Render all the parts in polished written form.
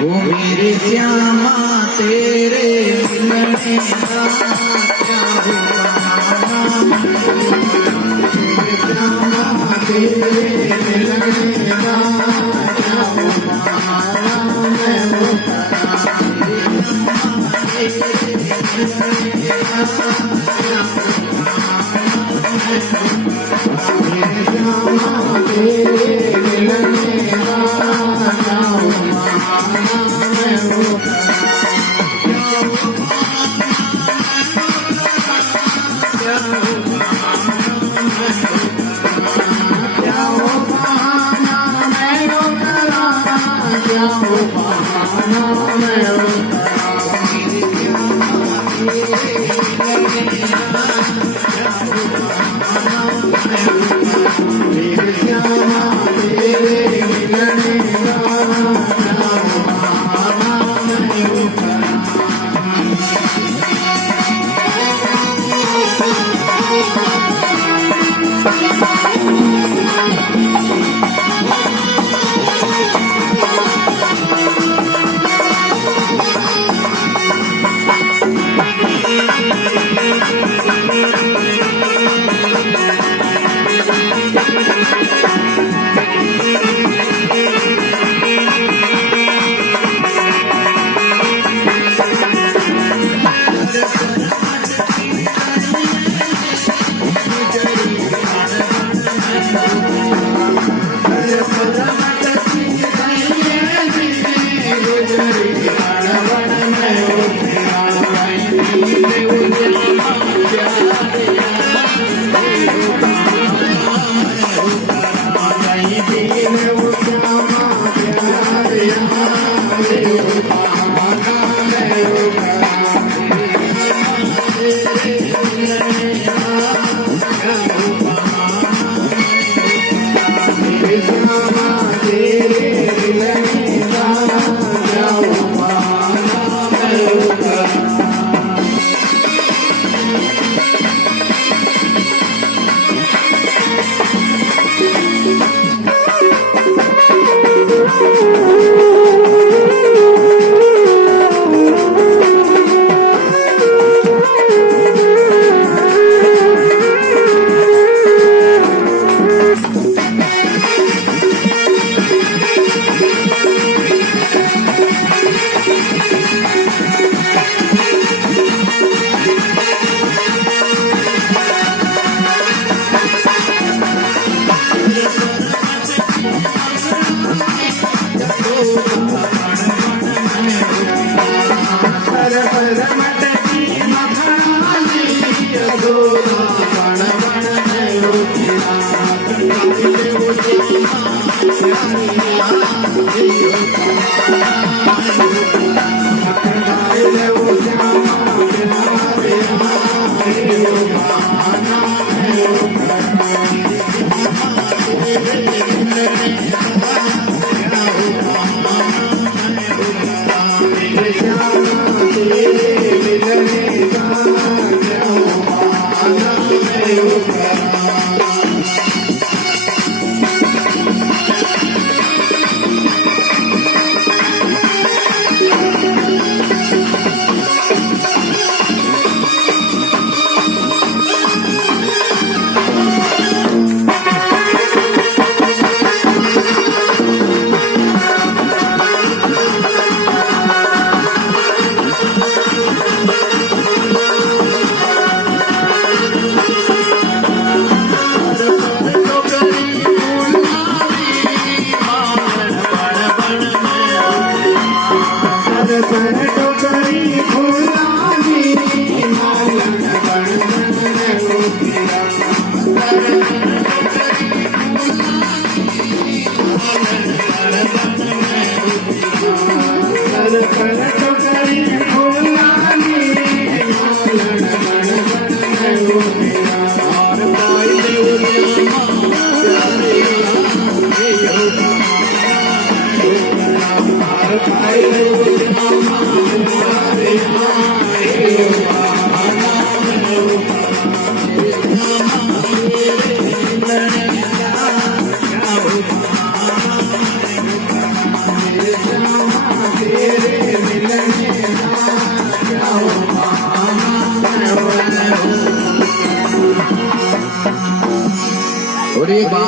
वो मेरे श्यामा तेरे मिलने का क्या होगा श्यामा तेरे मिलने का क्या होगा मैं वो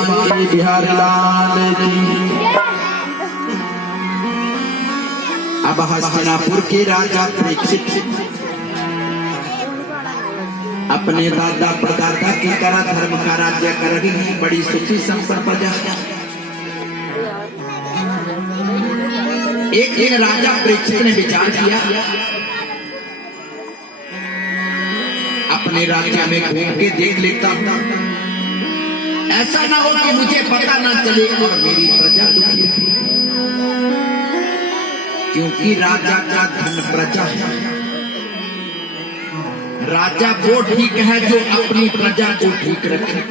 बांके बिहारी लाल की। अब हस्तिनापुर के राजा परीक्षित अपने दादा परदादा की तरह धर्म का राज्य कर रही है। बड़ी सुखी संपन्न प्रजा। एक दिन राजा परीक्षित ने विचार किया, अपने राज्य में घूम के देख लेता हूं, ऐसा ना हो कि मुझे पता ना चले और मेरी प्रजा दुखी रहे। क्योंकि राजा का धन प्रजा है। राजा वो ठीक है जो अपनी प्रजा को ठीक रखे।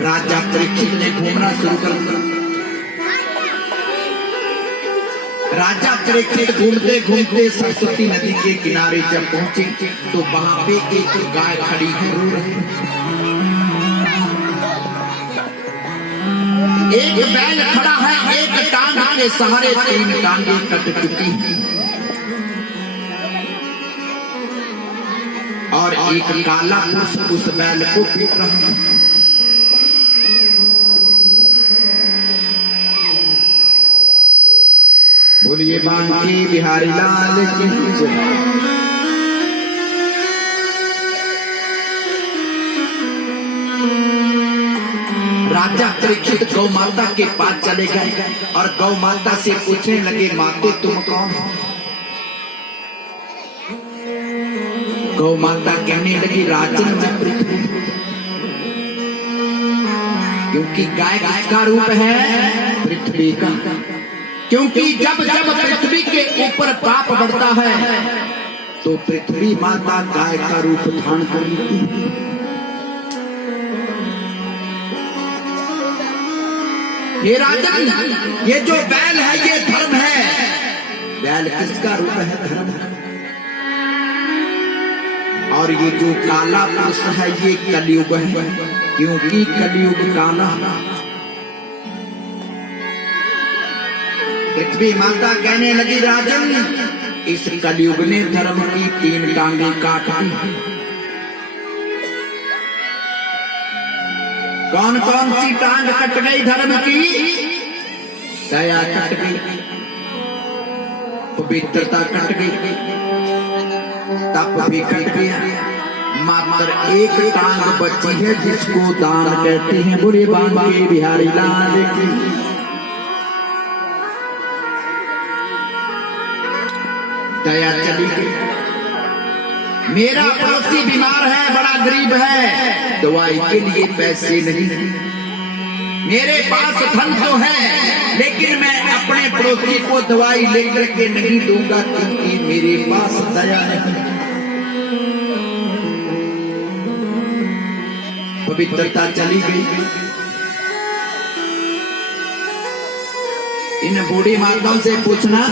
राजा परीक्षित ने घूमना शुरू कर दिया। राजा परीक्षित घूमते घूमते सरस्वती नदी के किनारे जब पहुंचे तो वहां पे एक गाय खड़ी है, रो रही है। एक बैल खड़ा है, एक टांग के सहारे 3 टांगे कट चुकी हैं और एक काला पुरुष उस बैल को पीट रहा है। बोलिए बांके बिहारी लाल की जय। राजा परीक्षित गौ माता के पास चले गए और गौ माता से पूछने लगे, माते तुम कौन हो? गौ माता कहने लगी, राजन मैं पृथ्वी। क्योंकि गाय किसका रूप है? पृथ्वी का। क्योंकि जब जब पृथ्वी के ऊपर पाप बढ़ता है तो पृथ्वी माता गाय का रूप धारण कर लेती है। ये राजन, ये जो बैल है ये धर्म है। बैल किसका रूप है? धर्म का। और ये जो काला पुरुष है ये कलयुग है, क्योंकि कलयुग काला। पृथ्वी माता कहने लगी, राजन इस कलयुग ने धर्म की 3 टांगे काट दी। कौन कौन सी टांग कट गई धर्म की? दया कट गई, पवित्रता कट गई, तप भी कट गया। मात्र एक टांग बची है जिसको दान कहते हैं। बुरे बांके बिहारी लाल की। दया चली गई। मेरा पड़ोसी बीमार है, बड़ा गरीब है, दवाई के लिए पैसे नहीं। मेरे पास धन तो है लेकिन मैं अपने पड़ोसी को दवाई लेकर के नहीं दूंगा क्योंकि मेरे पास दया नहीं। पवित्रता चली गई। इन बूढ़ी माताओं से पूछना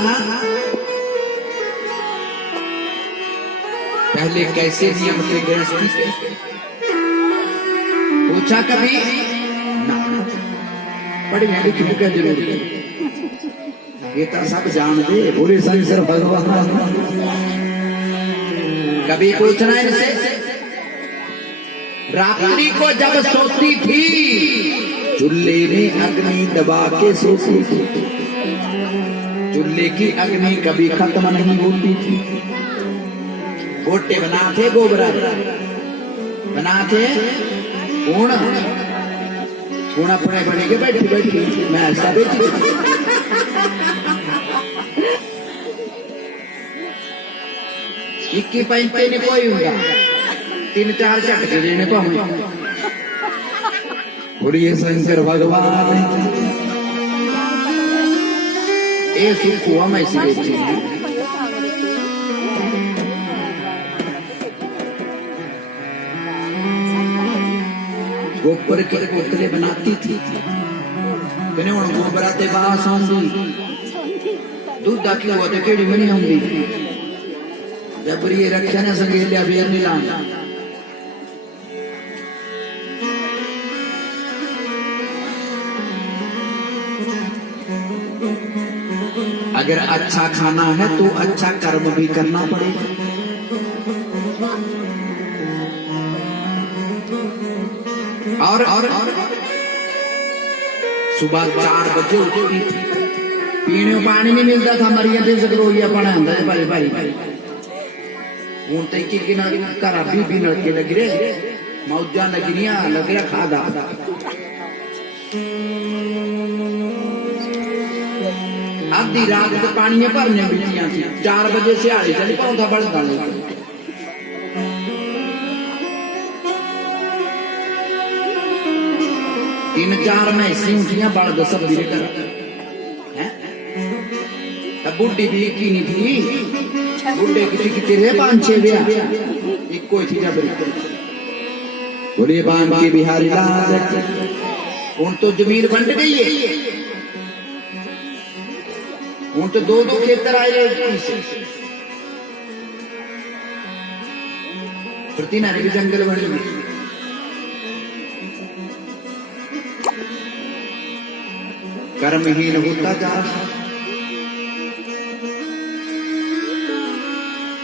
पहले कैसे नियम थे गृहस्थी के? पूछा कभी ना। बढ़िया लिखने का जरूर ये तो सब जान दे। बोले शंकर भगवान। कभी पूछना इनसे, रात्रि को जब सोती थी चूल्हे में अग्नि दबा के सोती थी। चूल्हे की अग्नि कभी खत्म नहीं होती थी। गोटे बनाते, गोबरा बनाते, पूर्ण पूर्ण अपने बनेगे। बैठी बैठी मैं ऐसा बैठी। इक्की पैंते ने कोई होगा 3-4 झटके देने को हमें। बोलिए शंकर भगवान। ये सुख हुआ मैं इसी बैठी। गोबर के कोतले बनाती थी। कहने हुण गोबरा ते बास आउंदी, दूधा की हुआ तो केड़ी बनी आउंदी। जब ये रक्षा ने संगेलिया बेर नहीं लाना। अगर अच्छा खाना है तो अच्छा कर्म भी करना पड़ेगा। और सुबह 4 बजे उठती थी, पीने को पानी नहीं मिलता था, मरिया दिन से रोइया पड़ा होता है भारी भारी भारी। हूं तो एक घर भी लड़के लग रहे, मौजा लगनिया लग रहा खादा। आधी रात तो पानी भरने बिटिया थी, 4 बजे से आए चली पौधा बढ़ता नहीं। 3-4 मैसी उठिया बड़ सब दिले कर बुढ़ी भी की नहीं थी, बुढ़े कितने रहे 5-6 ब्याह इको थी जब बोले बांध के बिहारी लाल। हूं तो जमीन बंट गई है, हूं तो 2-2 खेतर आए रहे, प्रति नारे भी जंगल बन गए। कर्महीन होता जा रहा,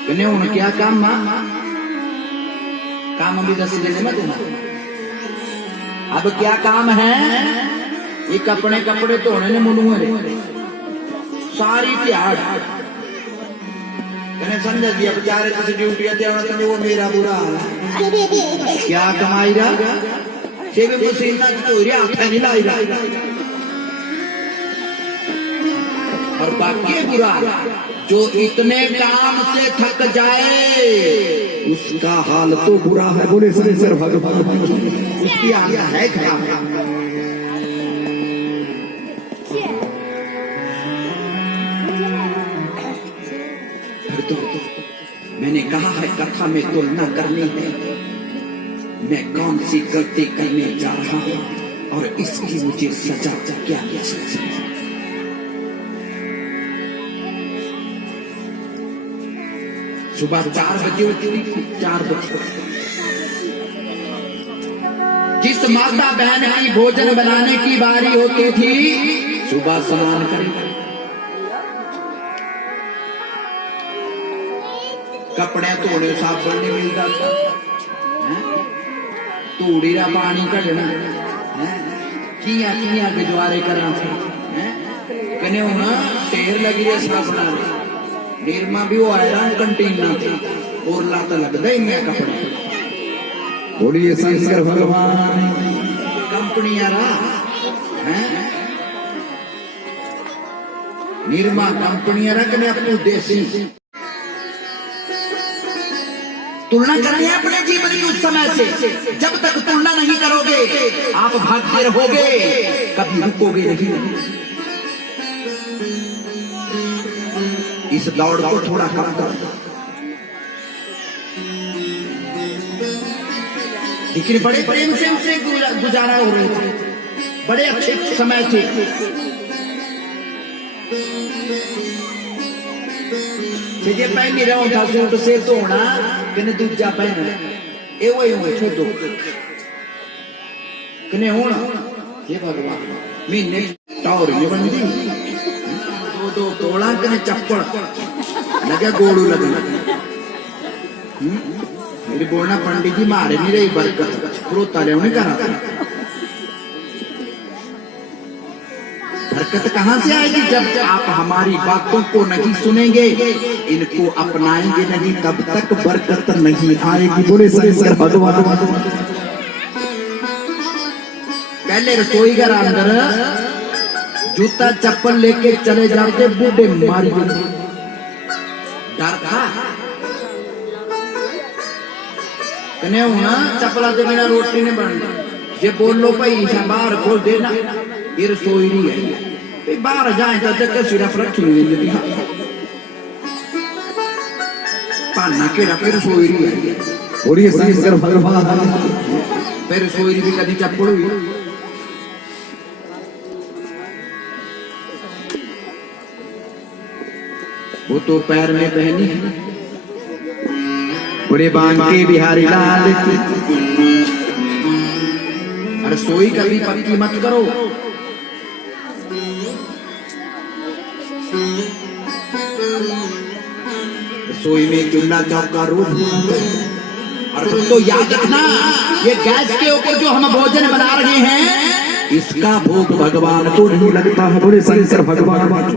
कने हूं क्या काम काम भी दस देने में तुम्हारे। अब क्या काम है, ये कपड़े धोने ने मुनुए सारी त्याग कने समझ दिया बेचारे किसी ड्यूटी आते वो मेरा बुरा क्या कमाई रहा, सेब पसीना तो हाथ नहीं लाई रहा। और बाकी बुरा जो इतने काम से थक जाए उसका हाल तो बुरा है। बोले शंकर भगवान, उसकी हालत है खराब। तो मैंने कहा है कथा में तुलना करनी है, मैं कौन सी गलती करने जा रहा हूं और इसकी मुझे सजा क्या है। सुबह 4 बजे उठी, 4 बजे जिस माता बहन की भोजन बनाने की बारी होती थी सुबह स्नान करें, कपड़े धोने साबुन नहीं मिलता था, तूड़ी का पानी कढ़ना किया गुजारे करना थे, कने होना ढेर लगी है साबुन निर्मा भी वो आया कंटीन ना थी और लाता लगता ही नहीं कपड़े। बोलिए शंकर भगवान। कंपनी आ रहा है निर्मा कंपनी आ रहा कने अपने देसी तुलना करनी है अपने जीवन की उस समय से। जब तक तुलना नहीं करोगे आप भागते रहोगे, कभी रुकोगे नहीं। इस दौड़ को थोड़ा कम कर, लेकिन बड़े प्रेम से उसे गुजारा हो रहे थे, बड़े अच्छे समय थे। जे पहन नहीं रहा था सूट से धोना कने दूजा पहन ए वही हो छोड़ो कने होना ये भगवान महीने टौर ये बंदी दो तोड़ा कने चप्पड़ लगे गोड़ू लगना। मेरी बोलना पंडित जी मारे नहीं रही बरकत प्रोता ले नहीं करा। बरकत कहां से आएगी जब आप हमारी बातों को नहीं सुनेंगे, इनको अपनाएंगे नहीं, तब तक बरकत नहीं आएगी। बोले शंकर भगवान। पहले रसोई घर अंदर जूता चप्पल लेके चले जाते बूढ़े मारी डर था कने होना चप्पला के बिना रोटी नहीं बनती। जे बोल लो भाई बाहर खोल देना ये रसोई नहीं है, बाहर जाए तो सिर्फ रखी नहीं पाना केड़ा फिर रसोई नहीं है। बोलिए शंकर भगवान। फिर रसोई भी कभी चप्पड़ हुई वो तो पैर में पहनी है। पूरे बांध के बिहारी लाल की रसोई कभी पक्की मत करो। रसोई में चूल्हा चौका रोज और तो याद रखना, ये गैस के ऊपर जो हम भोजन बना रहे हैं, इसका भोग भगवान को नहीं लगता है। बोले शंकर भगवान।